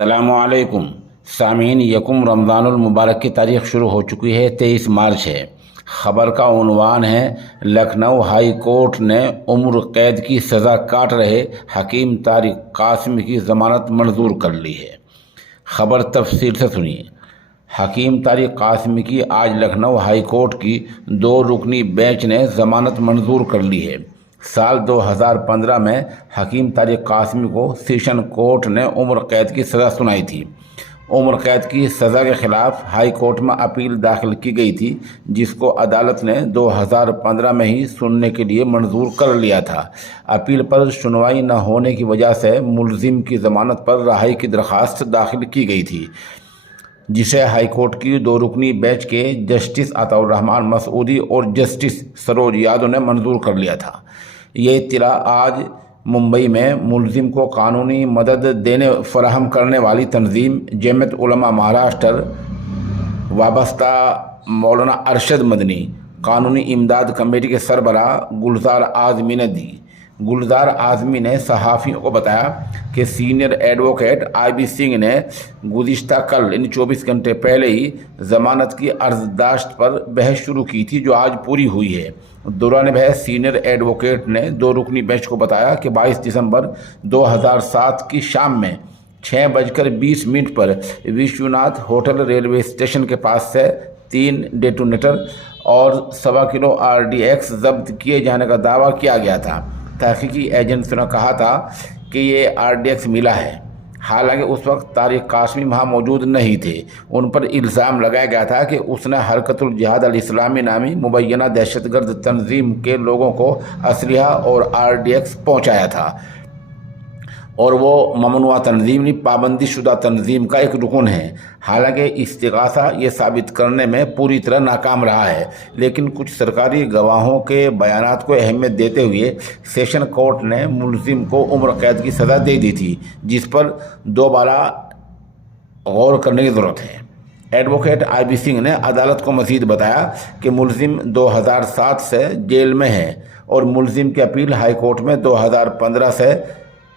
السلام علیکم سامعین، یکم رمضان المبارک کی تاریخ شروع ہو چکی ہے۔ 23 مارچ ہے۔ خبر کا عنوان ہے لکھنؤ ہائی کورٹ نے عمر قید کی سزا کاٹ رہے حکیم طارق قاسمی کی ضمانت منظور کر لی ہے۔ خبر تفصیل سے سنیے۔ حکیم طارق قاسمی کی آج لکھنؤ ہائی کورٹ کی 2 رکنی بینچ نے ضمانت منظور کر لی ہے۔ سال 2015 میں حکیم طارق قاسمی کو سیشن کورٹ نے عمر قید کی سزا سنائی تھی۔ عمر قید کی سزا کے خلاف ہائی کورٹ میں اپیل داخل کی گئی تھی، جس کو عدالت نے 2015 میں ہی سننے کے لیے منظور کر لیا تھا۔ اپیل پر سنوائی نہ ہونے کی وجہ سے ملزم کی ضمانت پر رہائی کی درخواست داخل کی گئی تھی، جسے ہائی کورٹ کی 2 رکنی بینچ کے جسٹس عطاء الرحمان مسعودی اور جسٹس سروج یادو نے منظور کر لیا تھا۔ یہ اطلاع آج ممبئی میں ملزم کو قانونی مدد فراہم کرنے والی تنظیم جمعیت علماء مہاراشٹر وابستہ مولانا ارشد مدنی قانونی امداد کمیٹی کے سربراہ گلزار اعظمی نے دی۔ گلزار اعظمی نے صحافیوں کو بتایا کہ senior advocate I B Singh نے گزشتہ کل 24 گھنٹے پہلے ہی ضمانت کی عرضداشت پر بحث شروع کی تھی، جو آج پوری ہوئی ہے۔ دوران بحث سینئر ایڈوکیٹ نے 2 رکنی بینچ کو بتایا کہ 22 دسمبر 2007 کی شام میں 6:20 پر وشوناتھ ہوٹل ریلوے اسٹیشن کے پاس سے 3 ڈیٹونیٹر اور 1.25 کلو RDX ضبط کیے جانے کا دعویٰ کیا گیا تھا۔ تحقیقی ایجنسی نے کہا تھا کہ یہ RDX ملا ہے، حالانکہ اس وقت طارق قاسمی وہاں موجود نہیں تھے۔ ان پر الزام لگایا گیا تھا کہ اس نے حرکت الجہاد الاسلامی نامی مبینہ دہشت گرد تنظیم کے لوگوں کو اسلحہ اور RDX پہنچایا تھا، اور وہ ممنوعہ تنظیم نہیں، پابندی شدہ تنظیم کا ایک رکن ہے۔ حالانکہ استغاثہ یہ ثابت کرنے میں پوری طرح ناکام رہا ہے، لیکن کچھ سرکاری گواہوں کے بیانات کو اہمیت دیتے ہوئے سیشن کورٹ نے ملزم کو عمر قید کی سزا دے دی تھی، جس پر دوبارہ غور کرنے کی ضرورت ہے۔ ایڈوکیٹ آئی بی سنگھ نے عدالت کو مزید بتایا کہ ملزم 2007 سے جیل میں ہے اور ملزم کی اپیل ہائی کورٹ میں 2015 سے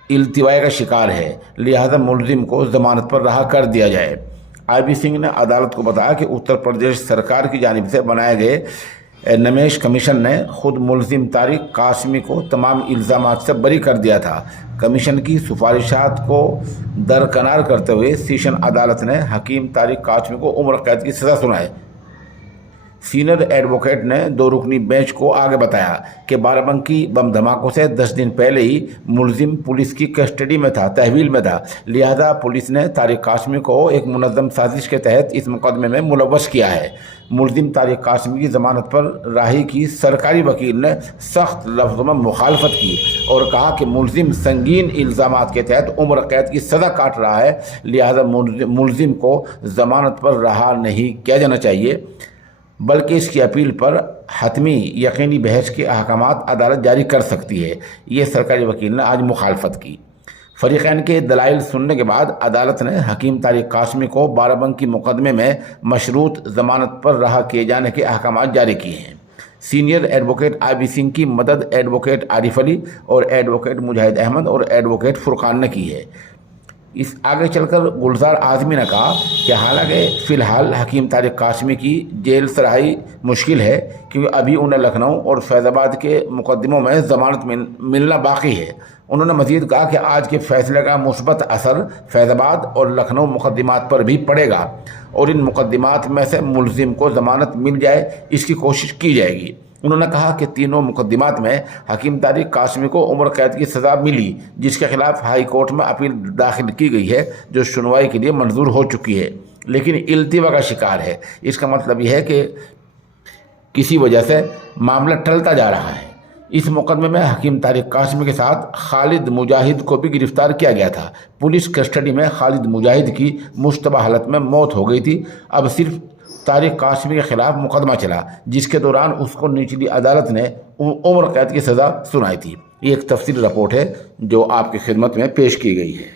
التواء کا شکار ہے، لہذا ملزم کو ضمانت پر رہا کر دیا جائے۔ آئی بی سنگھ نے عدالت کو بتایا کہ اتر پردیش سرکار کی جانب سے بنائے گئے نمیش کمیشن نے خود ملزم طارق قاسمی کو تمام الزامات سے بری کر دیا تھا۔ کمیشن کی سفارشات کو درکنار کرتے ہوئے سیشن عدالت نے حکیم طارق قاسمی کو عمر قید کی سزا سنائی۔ سینئر ایڈوکیٹ نے 2 رکنی بینچ کو آگے بتایا کہ بارہ-بنکی بم دھماکوں سے 10 دن پہلے ہی ملزم پولیس کی کسٹڈی میں تھا، تحویل میں تھا، لہذا پولیس نے طارق قاسمی کو ایک منظم سازش کے تحت اس مقدمے میں ملوث کیا ہے۔ ملزم طارق قاسمی کی ضمانت پر رہائی کی سرکاری وکیل نے سخت لفظوں میں مخالفت کی اور کہا کہ ملزم سنگین الزامات کے تحت عمر قید کی سزا کاٹ رہا ہے، لہذا ملزم کو ضمانت پر رہا نہیں کیا جانا چاہیے، بلکہ اس کی اپیل پر حتمی یقینی بحث کے احکامات عدالت جاری کر سکتی ہے۔ یہ سرکاری وکیل نے آج مخالفت کی۔ فریقین کے دلائل سننے کے بعد عدالت نے حکیم طارق قاسمی کو بارہ-بنکی مقدمے میں مشروط ضمانت پر رہا کیے جانے کے احکامات جاری کیے ہیں۔ Senior advocate I B Singh کی مدد ایڈوکیٹ عارف علی اور ایڈوکیٹ مجاہد احمد اور ایڈوکیٹ فرقان نے کی ہے۔ اس آگے چل کر گلزار اعظمی نے کہا کہ حالانکہ فی الحال حکیم طارق قاسمی کی جیل سے رہائی مشکل ہے، کیونکہ ابھی انہیں لکھنؤ اور فیض آباد کے مقدموں میں ضمانت ملنا باقی ہے۔ انہوں نے مزید کہا کہ آج کے فیصلے کا مثبت اثر فیض آباد اور لکھنؤ مقدمات پر بھی پڑے گا، اور ان مقدمات میں سے ملزم کو ضمانت مل جائے اس کی کوشش کی جائے گی۔ انہوں نے کہا کہ تینوں مقدمات میں حکیم طارق قاسمی کو عمر قید کی سزا ملی، جس کے خلاف ہائی کورٹ میں اپیل داخل کی گئی ہے، جو سنوائی کے لیے منظور ہو چکی ہے، لیکن التوا کا شکار ہے۔ اس کا مطلب یہ ہے کہ کسی وجہ سے معاملہ ٹلتا جا رہا ہے۔ اس مقدمے میں حکیم طارق قاسمی کے ساتھ خالد مجاہد کو بھی گرفتار کیا گیا تھا۔ پولیس کسٹڈی میں خالد مجاہد کی مشتبہ حالت میں موت ہو گئی تھی۔ اب صرف طارق قاسمی کے خلاف مقدمہ چلا، جس کے دوران اس کو نچلی عدالت نے عمر قید کی سزا سنائی تھی۔ یہ ایک تفصیلی رپورٹ ہے جو آپ کی خدمت میں پیش کی گئی ہے۔